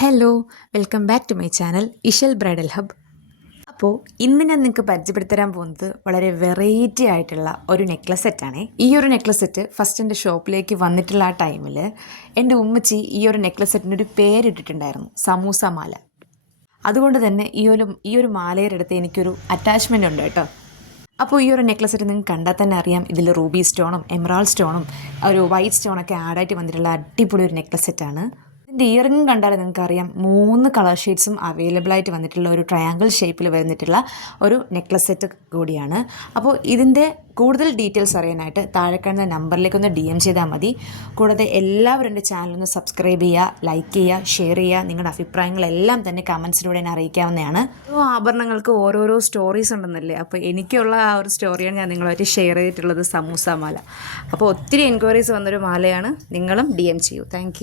Hello, welcome back to my channel Ishal bridal hub. അപ്പോൾ ഇന്ന് ഞാൻ നിങ്ങൾക്ക് പരിചയപ്പെടുത്തരാൻ പോകുന്നത് വളരെ വെറൈറ്റി ആയിട്ടുള്ള ഒരു നെക്ലസ് സെറ്റാണ്. ഈ ഒരു നെക്ലസ് സെറ്റ് ഫസ്റ്റ് എൻ്റെ ഷോപ്പിലേക്ക് വന്നിട്ടുള്ള ആ ടൈമിൽ എൻ്റെ ഉമ്മച്ചി ഈ ഒരു നെക്ലസ് സെറ്റിനൊരു പേരിട്ടിട്ടുണ്ടായിരുന്നു, സമൂസ മാല. അതുകൊണ്ട് തന്നെ ഈ ഒരു മാലയുടെ അടുത്ത് എനിക്കൊരു അറ്റാച്ച്മെൻ്റ് ഉണ്ട് കേട്ടോ. അപ്പോൾ ഈ ഒരു നെക്ലസ് സെറ്റ് നിങ്ങൾക്ക് കണ്ടാൽ തന്നെ അറിയാം, ഇതിൽ റൂബി സ്റ്റോണും എമറാൾഡ് സ്റ്റോണും ഒരു വൈറ്റ് സ്റ്റോണൊക്കെ ആഡായിട്ട് വന്നിട്ടുള്ള അടിപൊളി ഒരു നെക്ലസ് സെറ്റാണ്. ഇതിൻ്റെ ഇയറിംഗ് കണ്ടാൽ നിങ്ങൾക്കറിയാം 3 കളർ ഷെയ്ഡ്സും അവൈലബിൾ ആയിട്ട് വന്നിട്ടുള്ള ഒരു ട്രയാങ്കിൾ ഷേപ്പിൽ വന്നിട്ടുള്ള ഒരു നെക്ലസ് സെറ്റ് കൂടിയാണ്. അപ്പോൾ ഇതിൻ്റെ കൂടുതൽ ഡീറ്റെയിൽസ് അറിയാനായിട്ട് താഴെ കാണുന്ന നമ്പറിലേക്കൊന്ന് DM ചെയ്താൽ മതി. കൂടാതെ എല്ലാവരും എൻ്റെ ചാനലൊന്ന് സബ്സ്ക്രൈബ് ചെയ്യുക, ലൈക്ക് ചെയ്യുക, ഷെയർ ചെയ്യുക. നിങ്ങളുടെ അഭിപ്രായങ്ങളെല്ലാം തന്നെ കമൻസിലൂടെ എന്നെ അറിയിക്കാവുന്നതാണ്. ഓരോ ആഭരണങ്ങൾക്ക് ഓരോരോ സ്റ്റോറീസ് ഉണ്ടെന്നല്ലേ, അപ്പോൾ എനിക്കുള്ള ആ ഒരു സ്റ്റോറിയാണ് ഞാൻ നിങ്ങളുമായിട്ട് ഷെയർ ചെയ്തിട്ടുള്ളത്, സമൂസ മാല. അപ്പോൾ ഒത്തിരി എൻക്വയറീസ് വന്നൊരു മാലയാണ്. നിങ്ങളും DM ചെയ്യൂ. താങ്ക്